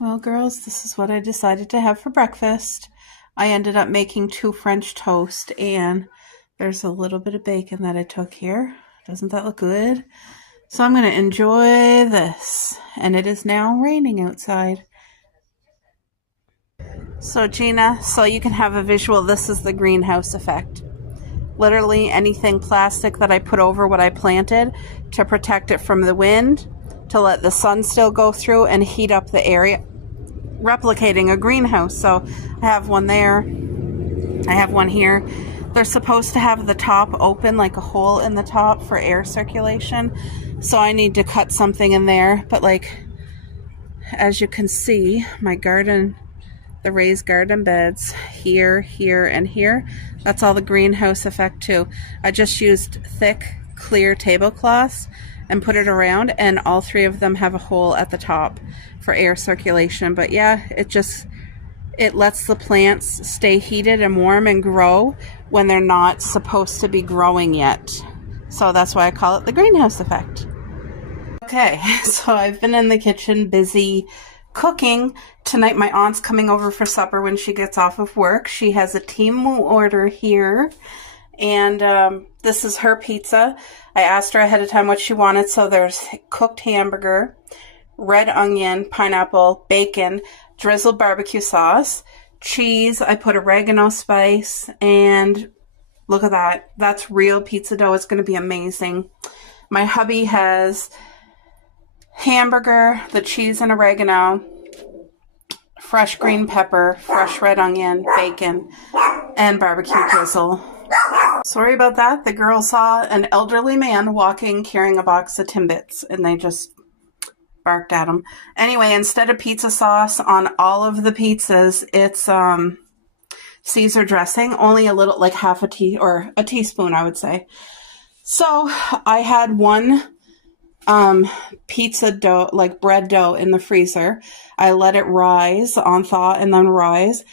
Well, girls, this is what I decided to have for breakfast. I ended up making 2 French toast, and there's a little bit of bacon that I took here. Doesn't that look good? So I'm going to enjoy this, and it is now raining outside. So Gina, so you can have a visual, this is the greenhouse effect. Literally anything plastic that I put over what I planted to protect it from the wind, to let the sun still go through and heat up the area, replicating a greenhouse. So I have one there, I have one here. They're supposed to have the top open, like a hole in the top for air circulation. So I need to cut something in there. But like, as you can see, my garden, the raised garden beds here, here, and here, that's all the greenhouse effect too. I just used thick, clear tablecloths and put it around, and all 3 of them have a hole at the top for air circulation. But yeah, it lets the plants stay heated and warm and grow when they're not supposed to be growing yet. So that's why I call it the greenhouse effect. Okay, so I've been in the kitchen busy cooking. Tonight my aunt's coming over for supper when she gets off of work. She has a Temu order here, and this is her pizza. I asked her ahead of time what she wanted, so there's cooked hamburger, red onion, pineapple, bacon, drizzled barbecue sauce, cheese. I put oregano spice, and look at that. That's real pizza dough. It's going to be amazing. My hubby has hamburger, the cheese and oregano, fresh green pepper, fresh red onion, bacon, and barbecue drizzle. Sorry about that. The girl saw an elderly man walking carrying a box of Timbits, and they just barked at him. Anyway, instead of pizza sauce on all of the pizzas, it's Caesar dressing, only a little, like half a teaspoon, I would say. So I had one pizza dough, like bread dough, in the freezer. I let it rise on thaw and then rise,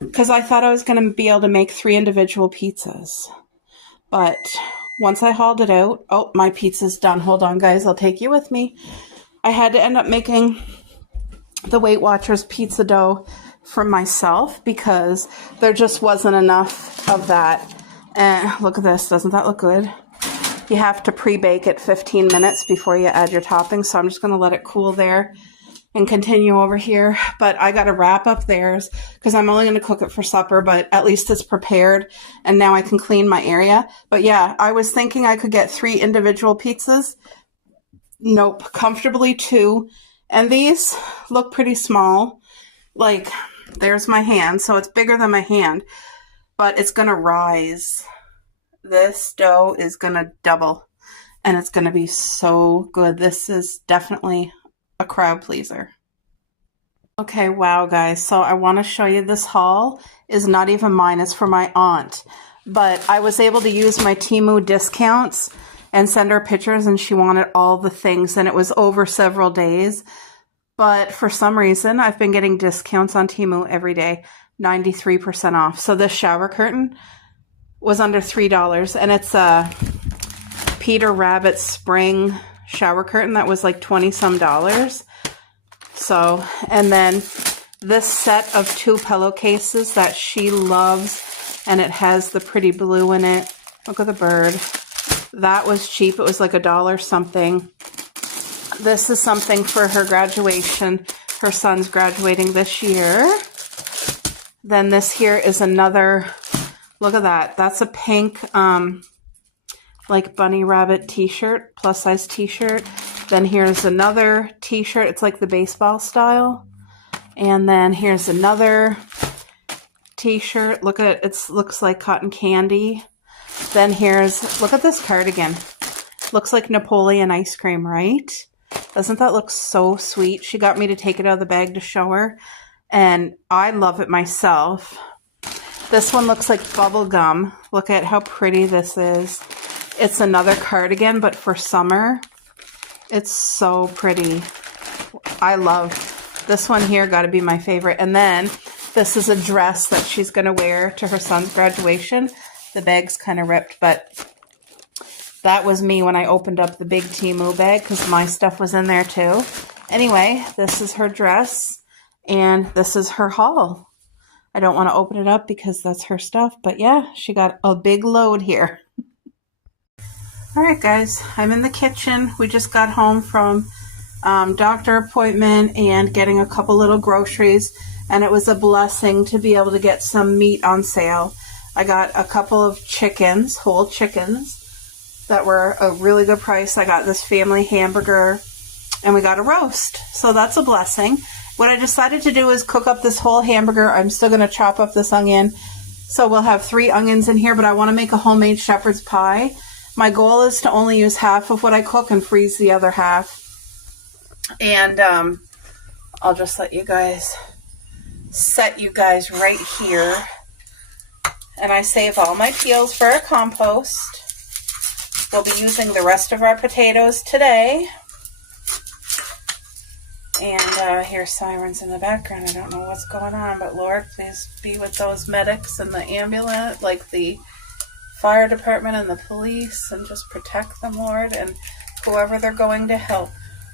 because I thought I was going to be able to make 3 individual pizzas. But once I hauled it out, oh, my pizza's done. Hold on, guys. I'll take you with me. I had to end up making the Weight Watchers pizza dough for myself because there just wasn't enough of that. And look at this. Doesn't that look good? You have to pre-bake it 15 minutes before you add your toppings. So I'm just going to let it cool there and continue over here. But I got to wrap up theirs because I'm only going to cook it for supper, but at least it's prepared and now I can clean my area. But yeah, I was thinking I could get 3 individual pizzas. Nope, comfortably 2. And these look pretty small. Like, there's my hand, so it's bigger than my hand, but it's going to rise. This dough is going to double, and it's going to be so good. This is definitely a crowd pleaser. Okay, wow, guys. So I want to show you this haul. Is not even mine. It's for my aunt. But I was able to use my Temu discounts and send her pictures, and she wanted all the things, and it was over several days. But for some reason, I've been getting discounts on Temu every day, 93% off. So this shower curtain was under $3, and it's a Peter Rabbit spring shower curtain that was like 20-some dollars. So, and then this set of 2 pillowcases that she loves, and it has the pretty blue in it. Look at the bird. That was cheap. It was like $1 something. This is something for her graduation. Her son's graduating this year. Then this here is another, look at that. That's a pink, like bunny rabbit t-shirt, plus size t-shirt. Then here's another t-shirt. It's like the baseball style. And then here's another t-shirt. Look at it. It looks like cotton candy. Then here's, look at this cardigan. Looks like Napoleon ice cream, right? Doesn't that look so sweet? She got me to take it out of the bag to show her, and I love it myself. This one looks like bubble gum. Look at how pretty this is. It's another cardigan, but for summer. It's so pretty. I love this one here. Got to be my favorite. And then this is a dress that she's going to wear to her son's graduation. The bag's kind of ripped, but that was me when I opened up the big Temu bag because my stuff was in there too. Anyway, this is her dress. And this is her haul. I don't want to open it up because that's her stuff, but yeah, she got a big load here. All right, guys, I'm in the kitchen. We just got home from doctor appointment and getting a couple little groceries, and it was a blessing to be able to get some meat on sale. I got a couple of chickens, whole chickens, that were a really good price. I got this family hamburger, and we got a roast, so that's a blessing. What I decided to do is cook up this whole hamburger. I'm still going to chop up this onion, so we'll have 3 onions in here, but I want to make a homemade shepherd's pie. My goal is to only use half of what I cook and freeze the other half. And I'll just set you guys right here. And I save all my peels for our compost. We'll be using the rest of our potatoes today. And here's sirens in the background. I don't know what's going on, but Lord, please be with those medics and the ambulance, like the fire department and the police, and just protect them, Lord, and whoever they're going to help.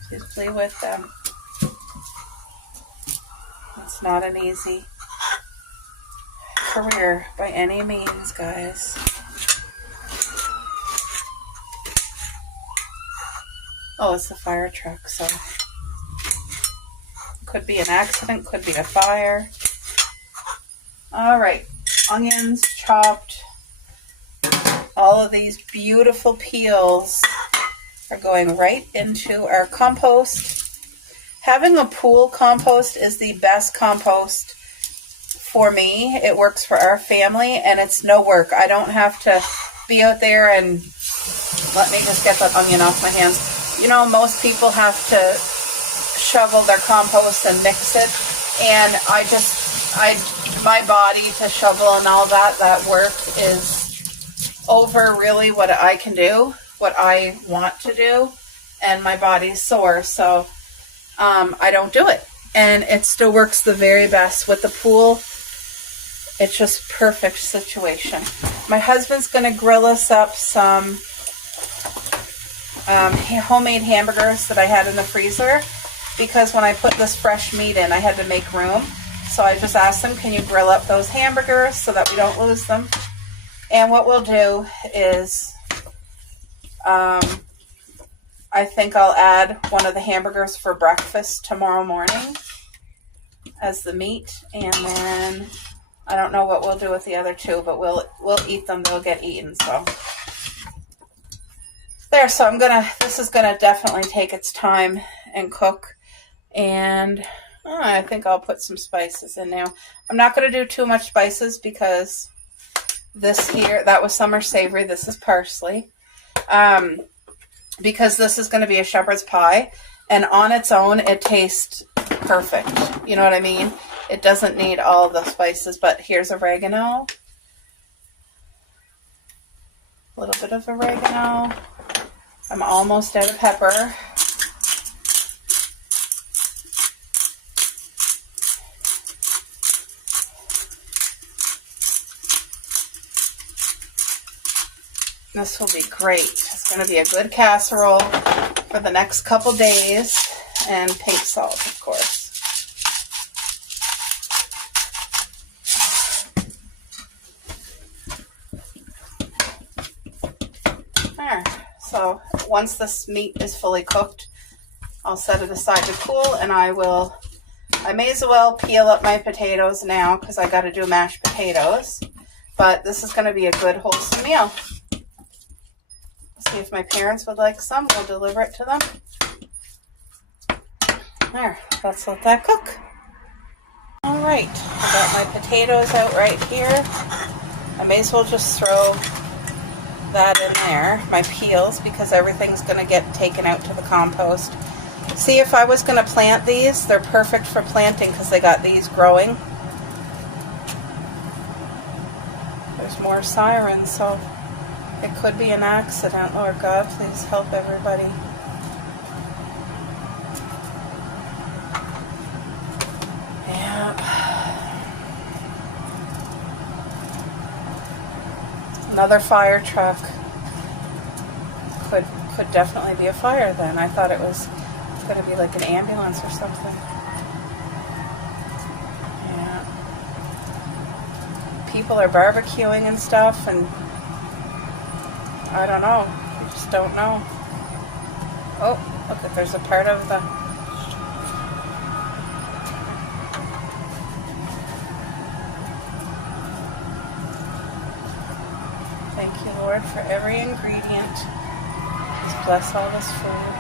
Please be with them. It's not an easy career by any means, guys. Oh, it's the fire truck, so could be an accident, could be a fire. All right, onions chopped. All of these beautiful peels are going right into our compost. Having a pool compost is the best compost for me. It works for our family, and it's no work. I don't have to be out there and let me just get that onion off my hands. You know, most people have to shovel their compost and mix it, and my body to shovel and all that work is over really what I can do, what I want to do, and my body's sore, so I don't do it. And it still works the very best. With the pool, it's just perfect situation. My husband's going to grill us up some homemade hamburgers that I had in the freezer, because when I put this fresh meat in, I had to make room. So I just asked him, can you grill up those hamburgers so that we don't lose them? And what we'll do is, I think I'll add one of the hamburgers for breakfast tomorrow morning as the meat. And then I don't know what we'll do with the other 2, but we'll eat them. They'll get eaten. So there. So this is gonna definitely take its time and cook. And I think I'll put some spices in now. I'm not going to do too much spices because this here, that was summer savory. This is parsley. Because this is going to be a shepherd's pie. And on its own, it tastes perfect. You know what I mean? It doesn't need all the spices. But here's oregano. A little bit of oregano. I'm almost out of pepper. This will be great. It's going to be a good casserole for the next couple days. And pink salt, of course. There. So once this meat is fully cooked, I'll set it aside to cool, and I may as well peel up my potatoes now because I got to do mashed potatoes. But this is going to be a good wholesome meal. See if my parents would like some. We'll deliver it to them. There, let's let that cook. All right, I got my potatoes out right here. I may as well just throw that in there, my peels, because everything's going to get taken out to the compost. See, if I was going to plant these, they're perfect for planting because they got these growing. There's more sirens, so it could be an accident. Lord God, please help everybody. Yeah. Another fire truck. Could definitely be a fire then. I thought it was going to be like an ambulance or something. people are barbecuing and stuff, and I don't know. You just don't know. Oh, look, there's a part of the... Thank you, Lord, for every ingredient. Just bless all this food.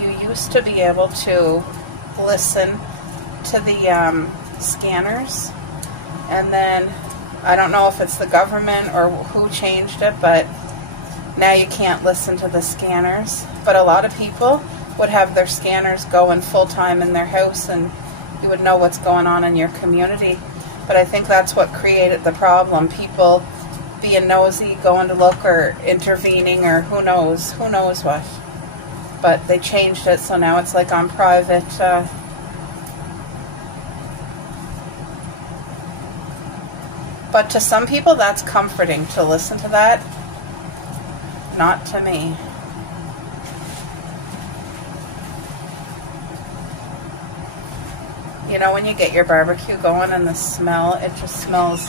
You used to be able to listen to the scanners, and then I don't know if it's the government or who changed it, but now you can't listen to the scanners. But a lot of people would have their scanners going full-time in their house, and you would know what's going on in your community. But I think that's what created the problem. People being nosy, going to look, or intervening, or who knows what. But they changed it, so now it's like on private. But to some people, that's comforting to listen to that. Not to me. You know, when you get your barbecue going and the smell, it just smells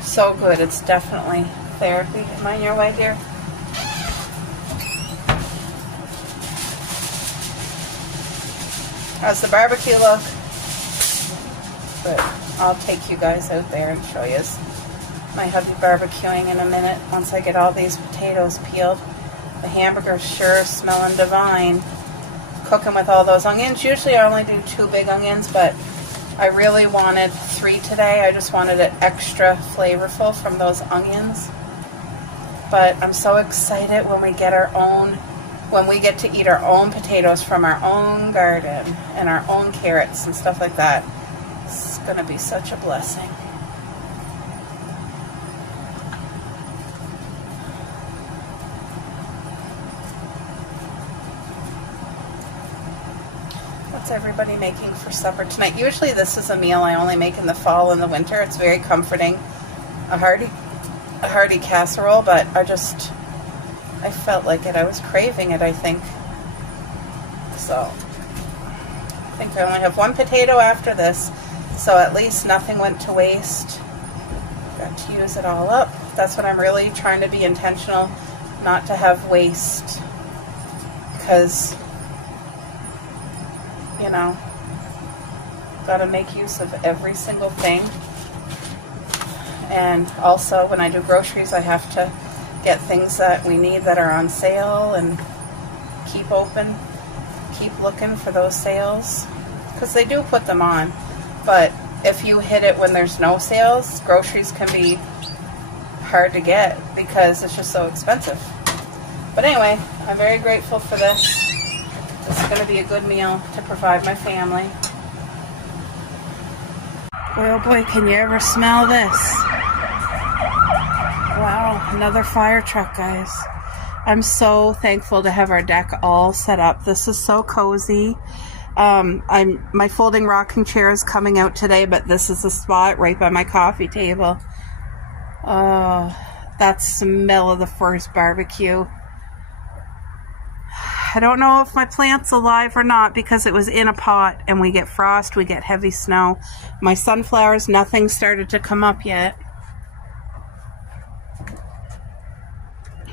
so good. It's definitely therapy. Am I in your way, dear? How's the barbecue look? Good. I'll take you guys out there and show you my hubby barbecuing in a minute once I get all these potatoes peeled. The hamburger's sure smelling divine. Cooking with all those onions. Usually I only do 2 big onions, but I really wanted 3 today. I just wanted it extra flavorful from those onions. But I'm so excited when we get to eat our own potatoes from our own garden and our own carrots and stuff like that. It's going to be such a blessing. What's everybody making for supper tonight? Usually this is a meal I only make in the fall and the winter. It's very comforting. A hearty casserole, but I felt like it. I was craving it, I think. So, I think I only have 1 potato after this, so at least nothing went to waste. Got to use it all up. That's what I'm really trying to be intentional, not to have waste. Because, you know, got to make use of every single thing. And also, when I do groceries, I have to get things that we need that are on sale and keep looking for those sales, because they do put them on. But if you hit it when there's no sales, groceries can be hard to get because it's just so expensive. But anyway, I'm very grateful for this. This is going to be a good meal to provide my family. Boy, oh boy, can you ever smell this? Wow, another fire truck, guys. I'm so thankful to have our deck all set up. This is so cozy. My folding rocking chair is coming out today, but this is the spot right by my coffee table. Oh, that smell of the first barbecue. I don't know if my plant's alive or not because it was in a pot, and we get frost, we get heavy snow. My sunflowers, nothing started to come up yet.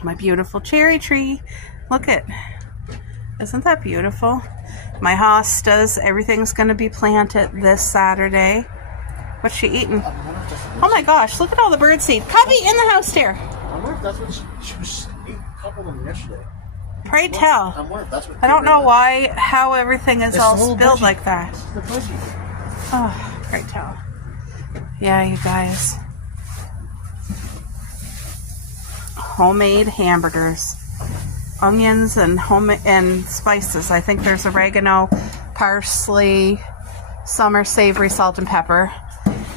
My beautiful cherry tree. Look it. Isn't that beautiful? My hostas, everything's going to be planted this Saturday. What's she eating? Oh my gosh, look at all the bird seed. Cubby, in the house here. I wonder if that's what she was ate a couple of them yesterday. Pray tell. I wonder if that's what I don't know how everything is all spilled budgie. like that. It's the budgie. Oh, pray tell. Yeah, you guys. Homemade hamburgers. Onions and spices. I think there's oregano, parsley, summer savory, salt and pepper.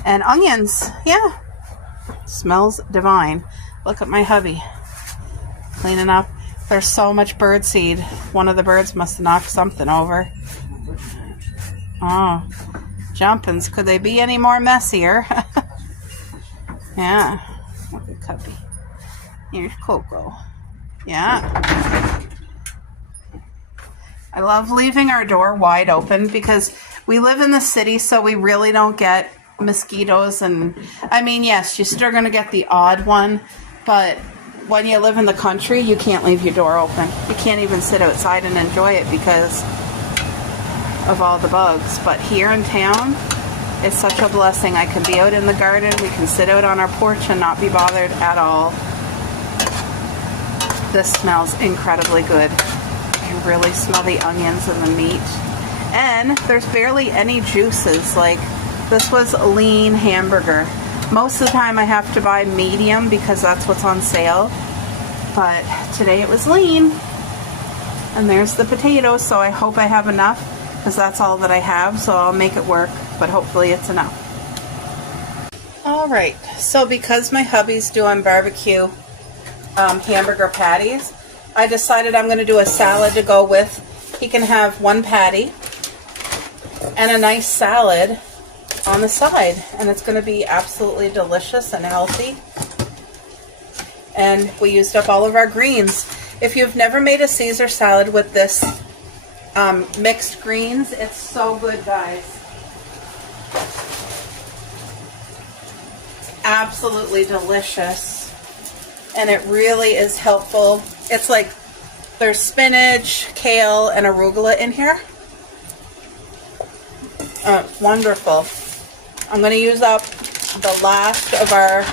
And onions. Yeah. Smells divine. Look at my hubby. Cleaning up. There's so much bird seed. One of the birds must have knocked something over. Oh. Jumpins. Could they be any more messier? Yeah. Look at Cuppy. Here's Coco. Yeah. I love leaving our door wide open because we live in the city, so we really don't get mosquitoes. And I mean, yes, you're still going to get the odd one, but when you live in the country, you can't leave your door open. You can't even sit outside and enjoy it because of all the bugs. But here in town, it's such a blessing. I can be out in the garden. We can sit out on our porch and not be bothered at all. This smells incredibly good. You really smell the onions and the meat. And there's barely any juices. Like, this was a lean hamburger. Most of the time I have to buy medium because that's what's on sale. But today it was lean. And there's the potatoes, so I hope I have enough because that's all that I have, so I'll make it work, but hopefully it's enough. Alright, so because my hubby's doing barbecue hamburger patties, I decided I'm going to do a salad to go with. He can have one patty and a nice salad on the side, and it's going to be absolutely delicious and healthy. And we used up all of our greens. If you've never made a Caesar salad with this mixed greens, it's so good, guys. Absolutely delicious, and it really is helpful. It's like there's spinach, kale, and arugula in here. Wonderful. I'm going to use up the last of our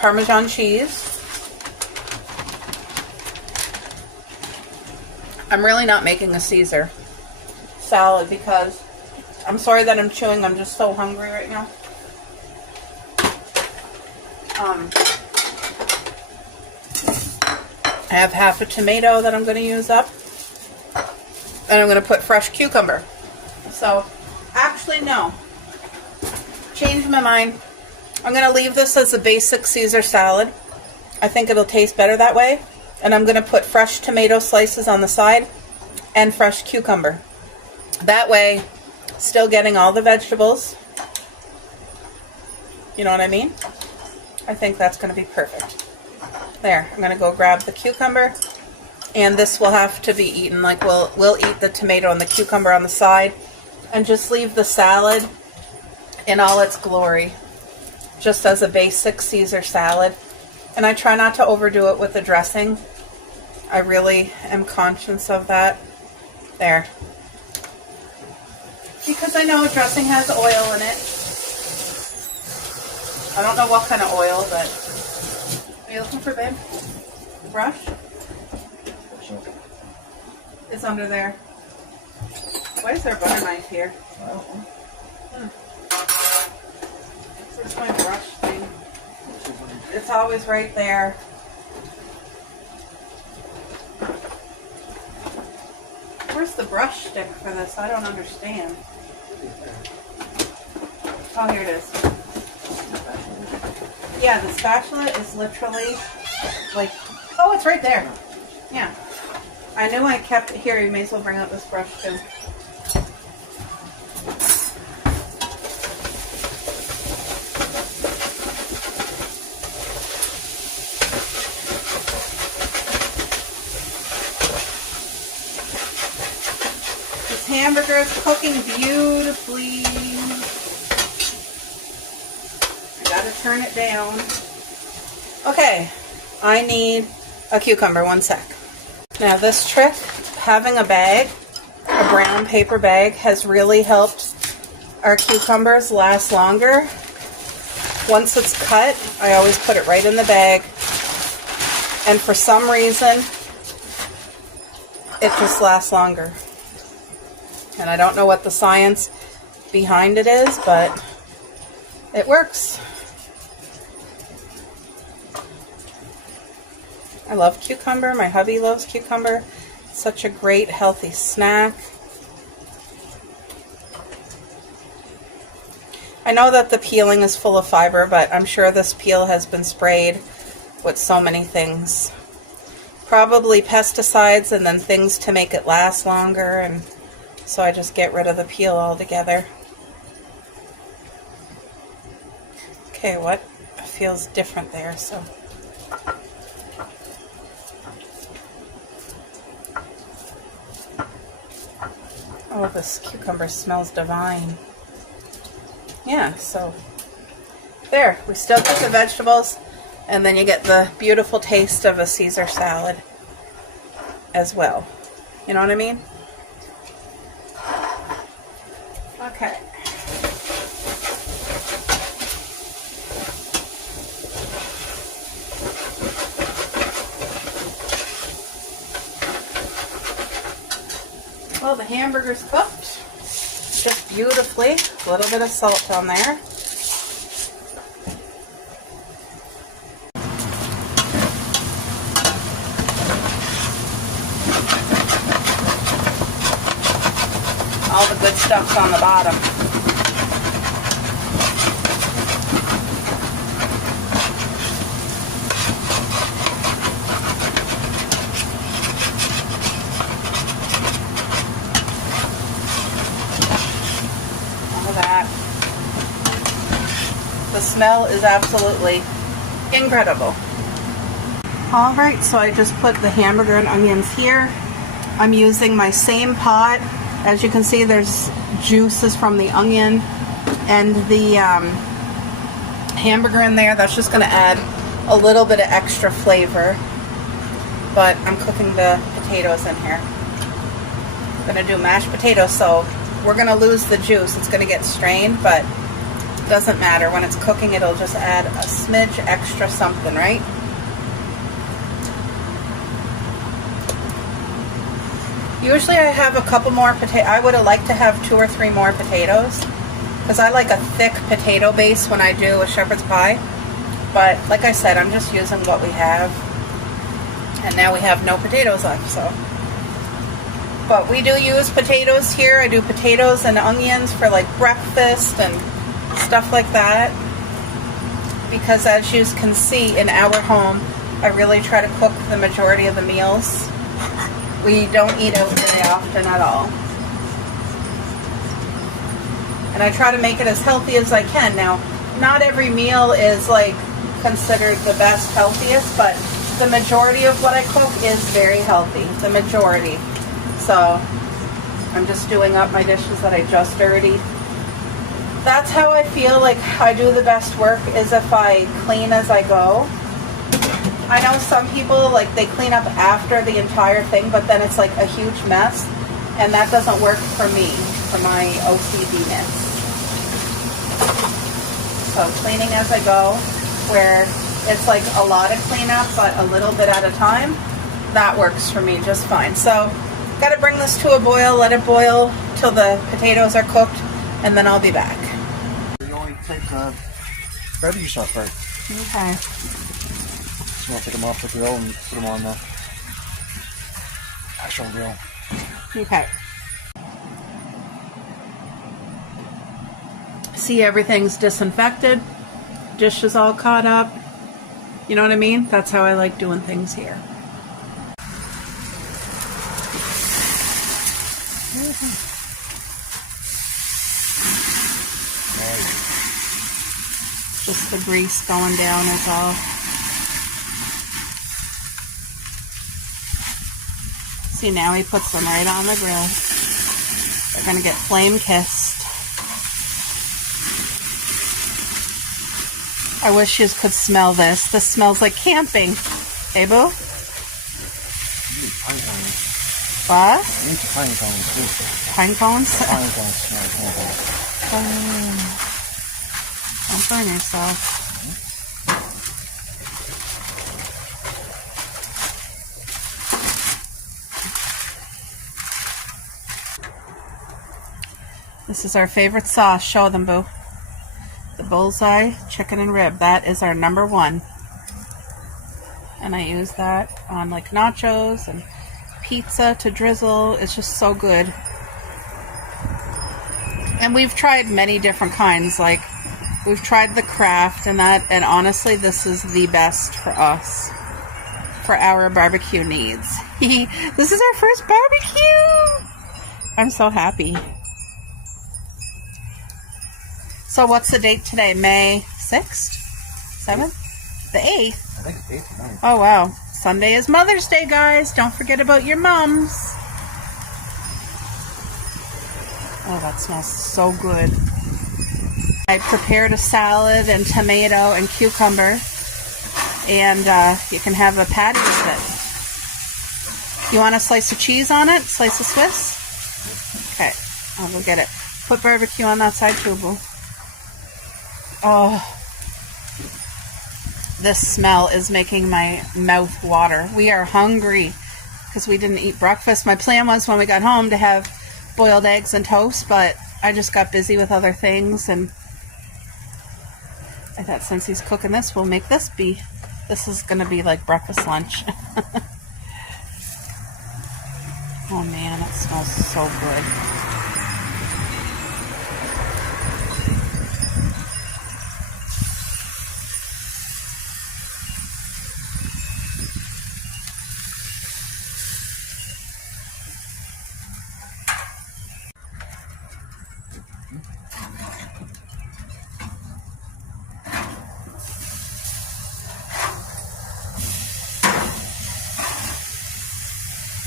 Parmesan cheese. I'm really not making a Caesar salad because I'm sorry that I'm chewing. I'm just so hungry right now. I have half a tomato that I'm going to use up. And I'm going to put fresh cucumber. So, actually, no. Changed my mind. I'm going to leave this as a basic Caesar salad. I think it'll taste better that way. And I'm going to put fresh tomato slices on the side and fresh cucumber. That way, still getting all the vegetables. You know what I mean? I think that's going to be perfect. There, I'm going to go grab the cucumber. And this will have to be eaten. Like, we'll eat the tomato and the cucumber on the side. And just leave the salad in all its glory. Just as a basic Caesar salad. And I try not to overdo it with the dressing. I really am conscious of that. There. Because I know dressing has oil in it. I don't know what kind of oil, but... Are you looking for, babe? The brush? It's under there. Why is there a butter knife here? Where's my brush thing? It's always right there. Where's the brush stick for this? I don't understand. Oh, here it is. Yeah, the spatula is literally like, oh, it's right there. Yeah. I knew I kept it here. You may as well bring out this brush too. This hamburger is cooking beautifully. Gotta turn it down. Okay, I need a cucumber, 1 sec. Now this trick, having a bag, a brown paper bag, has really helped our cucumbers last longer. Once it's cut, I always put it right in the bag. And for some reason, it just lasts longer. And I don't know what the science behind it is, but it works. I love cucumber. My hubby loves cucumber. It's such a great healthy snack. I know that the peeling is full of fiber, but I'm sure this peel has been sprayed with so many things. Probably pesticides and then things to make it last longer, and so I just get rid of the peel altogether. Okay, what feels different there? So Oh, this cucumber smells divine. Yeah, so there. We still get the vegetables, and then you get the beautiful taste of a Caesar salad as well. You know what I mean? Okay. Well, the hamburger's cooked just beautifully. A little bit of salt on there. All the good stuff's on the bottom. That. The smell is absolutely incredible. Alright, so I just put the hamburger and onions here. I'm using my same pot. As you can see, there's juices from the onion and the hamburger in there. That's just going to add a little bit of extra flavor. But I'm cooking the potatoes in here. I'm going to do mashed potatoes, so we're going to lose the juice. It's going to get strained, but it doesn't matter. When it's cooking, it'll just add a smidge extra something, right? Usually I have a couple more potatoes. I would have liked to have 2 or 3 more potatoes because I like a thick potato base when I do a shepherd's pie. But like I said, I'm just using what we have. And now we have no potatoes left, so. But we do use potatoes here. I do potatoes and onions for like breakfast and stuff like that. Because as you can see in our home, I really try to cook the majority of the meals. We don't eat out very often at all. And I try to make it as healthy as I can. Now, not every meal is like considered the best, healthiest, but the majority of what I cook is very healthy. The majority. So I'm just doing up my dishes that I just dirtied. That's how I feel like I do the best work, is if I clean as I go. I know some people, like, they clean up after the entire thing, but then it's like a huge mess, and that doesn't work for me, for my OCD-ness. So cleaning as I go, where it's like a lot of cleanup, but a little bit at a time, that works for me just fine. So got to bring this to a boil, let it boil till the potatoes are cooked, and then I'll be back. You only take the veggies off first. Okay. So I'll take them off the grill and put them on the actual grill. Okay. See, everything's disinfected. Dish is all caught up. You know what I mean? That's how I like doing things here. Just the grease going down is all. See, now he puts them right on the grill. They're going to get flame kissed. I wish you could smell this. This smells like camping. Hey, boo? Pine cones. What? I need pine cones too. Pine cones? Pine cones smell like camping. Don't burn yourself. This is our favorite sauce. Show them, boo. The bullseye chicken and rib. That is our #1. And I use that on like nachos and pizza to drizzle. It's just so good. And we've tried many different kinds. Like, we've tried the Kraft and that, and honestly, this is the best for us, for our barbecue needs. This is our first barbecue! I'm so happy. So what's the date today? May 6th? 7th? The 8th? I think it's 8th or 9th. Oh, wow. Sunday is Mother's Day, guys. Don't forget about your mums. Oh, that smells so good. I prepared a salad and tomato and cucumber, and you can have a patty with it. You want a slice of cheese on it? Slice of Swiss? Okay, I'll go get it. Put barbecue on that side too, boo. Oh, this smell is making my mouth water. We are hungry because we didn't eat breakfast. My plan was when we got home to have boiled eggs and toast, but I just got busy with other things, and I thought since he's cooking this, we'll make this be. This is going to be like breakfast lunch. Oh man, it smells so good.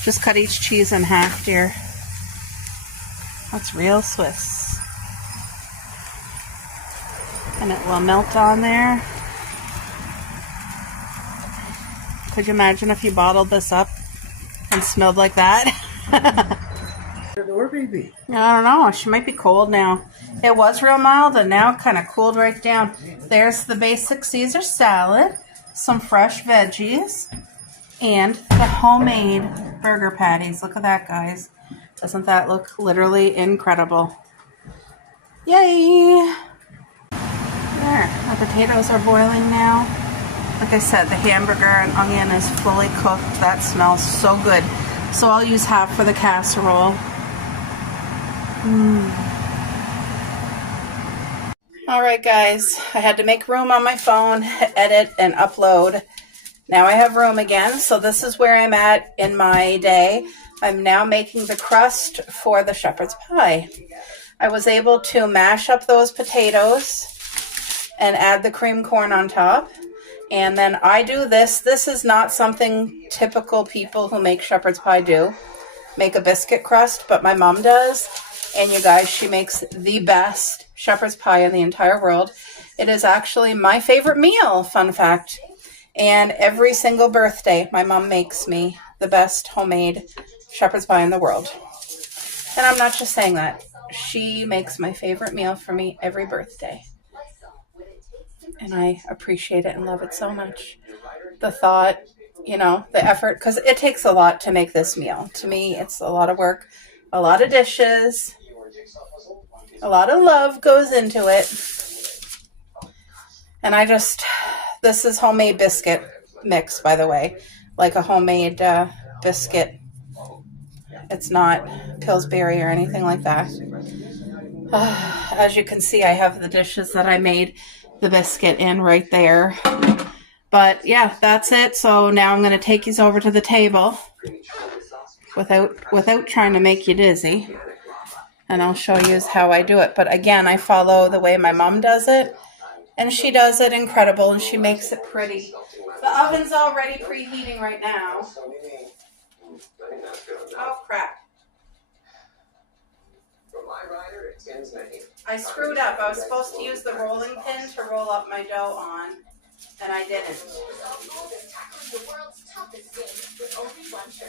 Just cut each cheese in half, dear. That's real Swiss. And it will melt on there. Could you imagine if you bottled this up and smelled like that? Or baby. I don't know. She might be cold now. It was real mild, and now it kind of cooled right down. There's the basic Caesar salad, some fresh veggies, and the homemade burger patties. Look at that, guys. Doesn't that look literally incredible? Yay! There, the potatoes are boiling now. Like I said, the hamburger and onion is fully cooked. That smells so good. So I'll use half for the casserole. Alright guys, I had to make room on my phone, edit and upload. Now I have room again, so this is where I'm at in my day. I'm now making the crust for the shepherd's pie. I was able to mash up those potatoes and add the cream corn on top. And then I do this. This is not something typical people who make shepherd's pie do. Make a biscuit crust, but my mom does. And you guys, she makes the best shepherd's pie in the entire world. It is actually my favorite meal, fun fact. And every single birthday, my mom makes me the best homemade shepherd's pie in the world. And I'm not just saying that. She makes my favorite meal for me every birthday. And I appreciate it and love it so much. The thought, you know, the effort, because it takes a lot to make this meal. To me, it's a lot of work, a lot of dishes, a lot of love goes into it. And this is homemade biscuit mix, by the way, like a homemade biscuit. It's not Pillsbury or anything like that. As you can see, I have the dishes that I made the biscuit in right there. But yeah, that's it. So now I'm going to take these over to the table without trying to make you dizzy. And I'll show you how I do it. But again, I follow the way my mom does it. And she does it incredible, and she makes it pretty. The oven's already preheating right now. Oh, crap. I screwed up. I was supposed to use the rolling pin to roll up my dough on, and I didn't.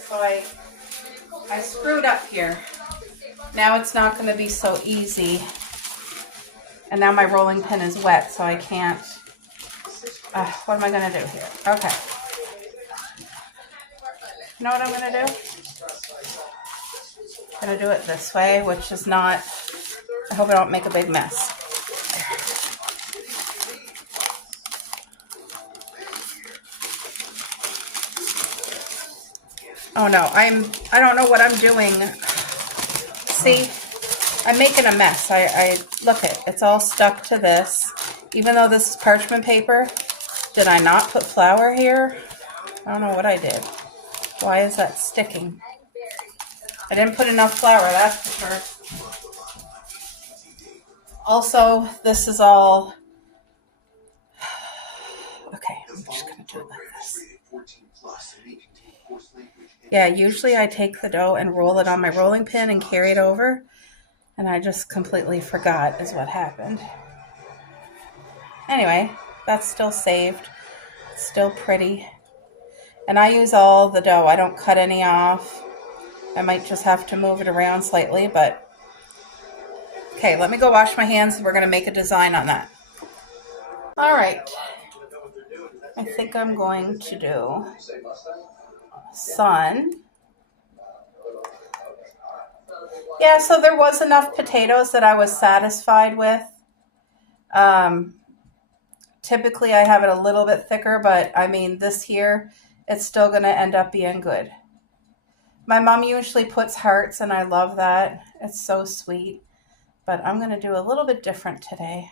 So I screwed up here. Now it's not going to be so easy. And now my rolling pin is wet, so I can't. What am I going to do here? Okay. You know what I'm going to do? I'm going to do it this way, which is not. I hope I don't make a big mess. Oh no, I don't know what I'm doing. See, I'm making a mess. I look it's all stuck to this. Even though this is parchment paper, did I not put flour here? I don't know what I did. Why is that sticking? I didn't put enough flour, that's for sure. Also, this is all. Okay, I'm just gonna do it like this. Yeah, usually I take the dough and roll it on my rolling pin and carry it over. And I just completely forgot is what happened. Anyway, that's still saved. It's still pretty. And I use all the dough. I don't cut any off. I might just have to move it around slightly, but okay, let me go wash my hands. We're going to make a design on that. All right. I think I'm going to do sun. Yeah, so there was enough potatoes that I was satisfied with. Typically I have it a little bit thicker, but I mean this here, it's still going to end up being good. My mom usually puts hearts, and I love that. It's so sweet. But I'm going to do a little bit different today.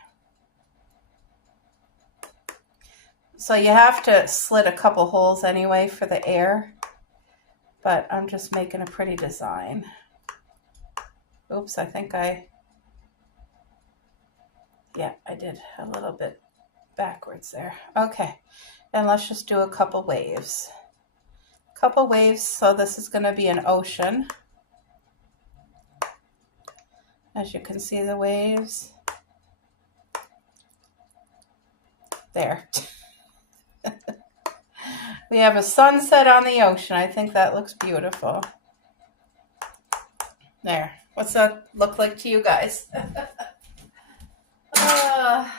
So you have to slit a couple holes anyway for the air. But I'm just making a pretty design. Oops, I think I did a little bit backwards there. Okay, and let's just do a couple waves. Couple waves, so this is going to be an ocean. As you can see the waves. There. We have a sunset on the ocean. I think that looks beautiful. There. What's that look like to you guys? I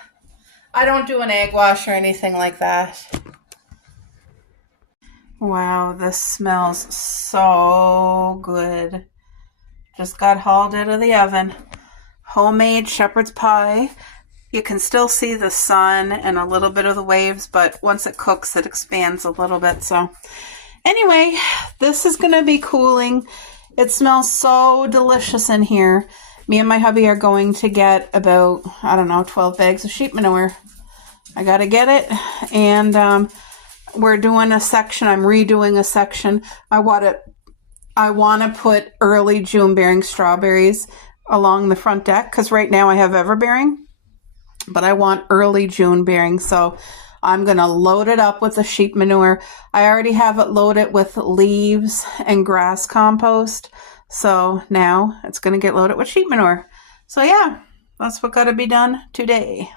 don't do an egg wash or anything like that. Wow, this smells so good. Just got hauled out of the oven. Homemade shepherd's pie. You can still see the sun and a little bit of the waves, but once it cooks, it expands a little bit. So anyway, this is going to be cooling. It smells so delicious in here. Me and my hubby are going to get about, 12 bags of sheep manure. I got to get it. And we're doing a section. I'm redoing a section. I want to put early June bearing strawberries along the front deck, because right now I have everbearing, but I want early June bearing. So I'm going to load it up with the sheep manure. I already have it loaded with leaves and grass compost. So now it's going to get loaded with sheep manure. So yeah, that's what got to be done today.